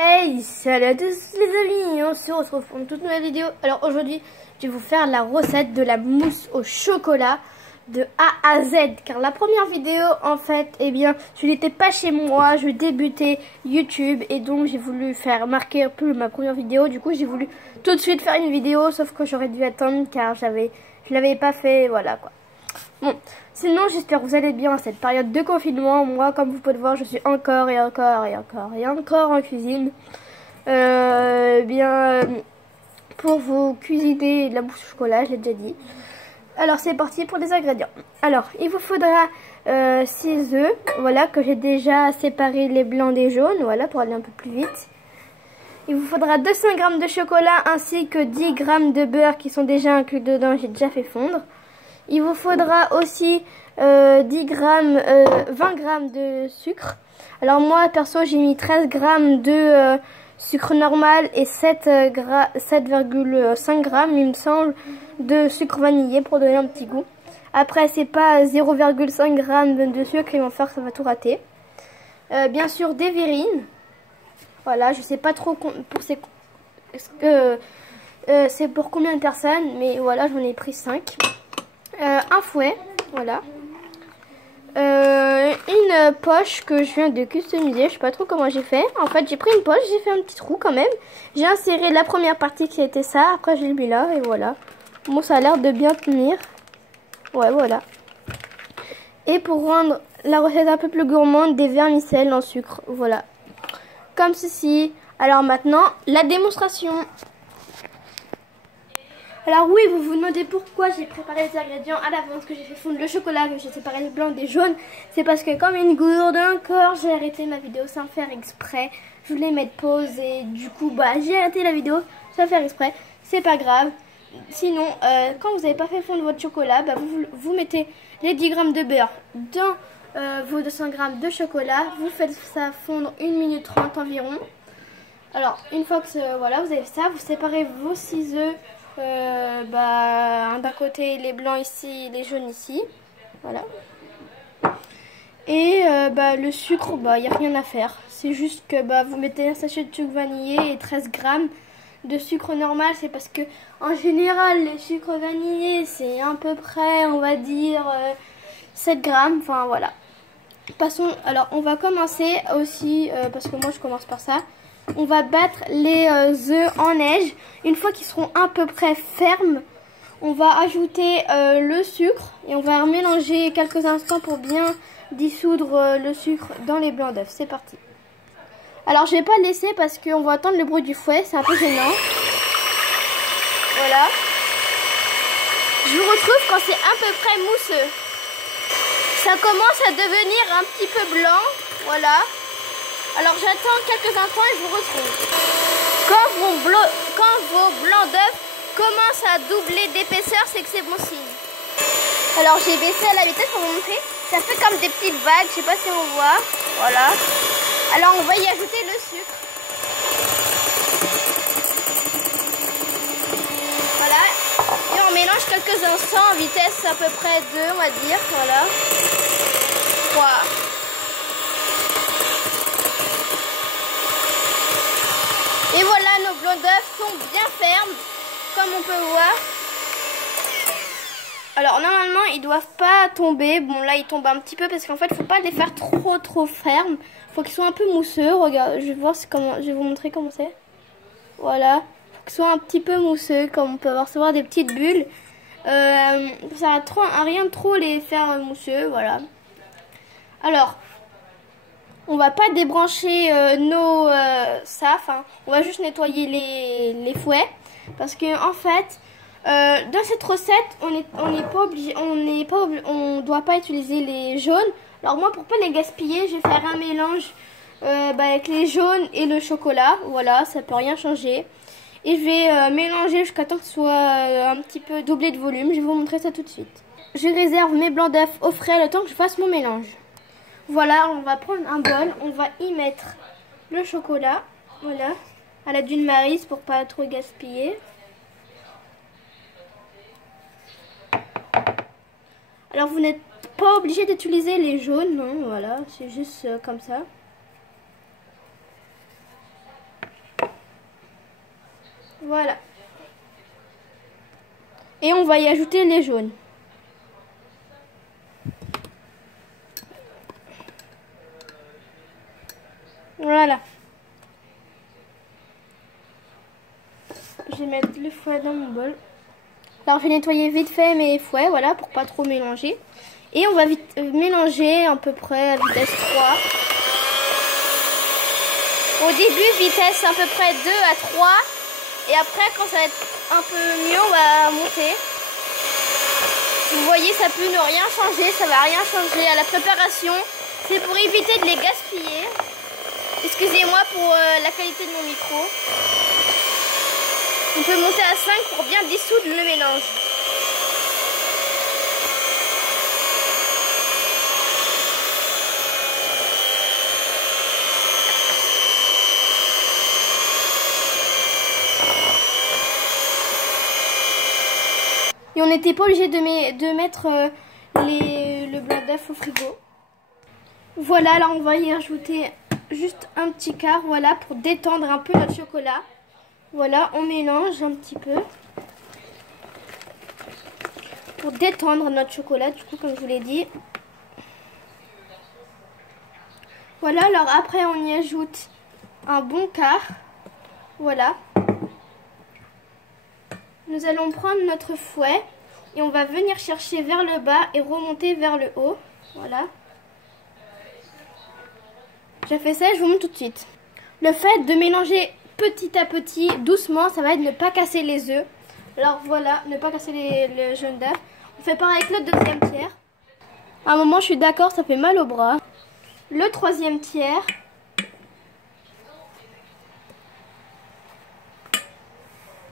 Hey, salut à tous les amis, on se retrouve pour une toute nouvelle vidéo. Alors aujourd'hui, je vais vous faire la recette de la mousse au chocolat de A à Z. Car la première vidéo, en fait, eh bien, je n'étais pas chez moi, je débutais YouTube. Et donc j'ai voulu faire marquer un peu ma première vidéo. Du coup, j'ai voulu tout de suite faire une vidéo, sauf que j'aurais dû attendre car je l'avais pas fait, voilà quoi. Bon, sinon j'espère que vous allez bien en cette période de confinement. Moi, comme vous pouvez le voir, je suis encore en cuisine. Pour vous cuisiner de la mousse au chocolat, je l'ai déjà dit. Alors c'est parti pour les ingrédients. Alors il vous faudra 6 œufs, voilà, que j'ai déjà séparé les blancs des jaunes, voilà, pour aller un peu plus vite. Il vous faudra 200 g de chocolat ainsi que 10 g de beurre qui sont déjà inclus dedans, j'ai déjà fait fondre. Il vous faudra aussi 20 g de sucre. Alors moi perso j'ai mis 13 g de sucre normal et 7,5 g il me semble de sucre vanillé pour donner un petit goût. Après c'est pas 0,5 g de sucre qui vont faire que ça va tout rater. Bien sûr des verrines. Voilà, je sais pas trop pour c'est pour combien de personnes, mais voilà, j'en ai pris 5. Un fouet, voilà. Une poche que je viens de customiser, je sais pas trop comment j'ai fait. En fait, j'ai pris une poche, j'ai fait un petit trou quand même. J'ai inséré la première partie qui était ça, après j'ai mis là et voilà. Bon, ça a l'air de bien tenir. Ouais, voilà. Et pour rendre la recette un peu plus gourmande, des vermicelles en sucre, voilà. Comme ceci. Alors maintenant, la démonstration. Alors oui, vous vous demandez pourquoi j'ai préparé les ingrédients à l'avance, que j'ai fait fondre le chocolat, que j'ai séparé les blancs des jaunes. C'est parce que comme une gourde encore, j'ai arrêté ma vidéo sans faire exprès. Je voulais mettre pause et du coup, j'ai arrêté la vidéo sans faire exprès. C'est pas grave. Sinon, quand vous n'avez pas fait fondre votre chocolat, vous mettez les 10 g de beurre dans vos 200 g de chocolat. Vous faites ça fondre 1 minute 30 environ. Alors, une fois que voilà, vous avez ça, vous séparez vos 6 œufs. D'un côté les blancs ici, les jaunes ici, voilà. Et le sucre, il n'y a rien à faire. C'est juste que vous mettez un sachet de sucre vanillé et 13 g de sucre normal. C'est parce que en général les sucres vanillés c'est à peu près, on va dire 7 g. Enfin voilà. Passons, alors on va commencer aussi, parce que moi je commence par ça. On va battre les œufs en neige. Une fois qu'ils seront à peu près fermes, on va ajouter le sucre et on va mélanger quelques instants pour bien dissoudre le sucre dans les blancs d'œufs. C'est parti. Alors je vais pas le laisser parce qu'on va entendre le bruit du fouet, c'est un peu gênant. Voilà. Je vous retrouve quand c'est à peu près mousseux. Ça commence à devenir un petit peu blanc. Voilà. Alors j'attends quelques instants et je vous retrouve. Quand vos blancs d'œufs commencent à doubler d'épaisseur, c'est que c'est bon signe. Alors j'ai baissé à la vitesse pour vous montrer. Ça fait comme des petites vagues, je sais pas si on voit. Voilà. Alors on va y ajouter le sucre. Voilà. Et on mélange quelques instants en vitesse à peu près 2, on va dire. Voilà. 3. Et voilà, nos blancs d'œufs sont bien fermes, comme on peut voir. Alors normalement ils doivent pas tomber. Bon là ils tombent un petit peu parce qu'en fait faut pas les faire trop fermes. Faut qu'ils soient un peu mousseux. Regarde, je vais voir comment, je vais vous montrer comment c'est. Voilà, faut qu'ils soient un petit peu mousseux, comme on peut recevoir des petites bulles. Ça sert à rien de trop les faire mousseux, voilà. Alors on va pas débrancher on va juste nettoyer les fouets parce que en fait dans cette recette on doit pas utiliser les jaunes. Alors moi pour pas les gaspiller, je vais faire un mélange avec les jaunes et le chocolat. Voilà, ça peut rien changer. Et je vais mélanger jusqu'à temps que ce soit un petit peu doublé de volume. Je vais vous montrer ça tout de suite. Je réserve mes blancs d'œufs au frais le temps que je fasse mon mélange. Voilà, on va prendre un bol, on va y mettre le chocolat, voilà, à la d'une maryse pour pas trop gaspiller. Alors vous n'êtes pas obligé d'utiliser les jaunes, non, voilà, c'est juste comme ça. Voilà. Et on va y ajouter les jaunes. Voilà. Je vais mettre le fouet dans mon bol. Alors je vais nettoyer vite fait mes fouets, voilà, pour pas trop mélanger. Et on va vite mélanger à peu près à vitesse 3. Au début, vitesse à peu près 2 à 3. Et après, quand ça va être un peu mieux, on va monter. Vous voyez, ça peut ne rien changer, ça va rien changer à la préparation. C'est pour éviter de les gaspiller. Excusez-moi pour la qualité de mon micro. On peut monter à 5 pour bien dissoudre le mélange. Et on n'était pas obligé de mettre le blanc d'œuf au frigo. Voilà, là on va y ajouter juste un petit quart, voilà, pour détendre un peu notre chocolat. Voilà, on mélange un petit peu. Pour détendre notre chocolat, du coup, comme je vous l'ai dit. Voilà, alors après on y ajoute un bon quart. Voilà. Nous allons prendre notre fouet et on va venir chercher vers le bas et remonter vers le haut. Voilà. J'ai fait ça et je vous montre tout de suite. Le fait de mélanger petit à petit, doucement, ça va être ne pas casser les œufs. Alors voilà, ne pas casser les jaunes d'œufs. On fait pareil avec le deuxième tiers. À un moment, je suis d'accord, ça fait mal au bras. Le troisième tiers.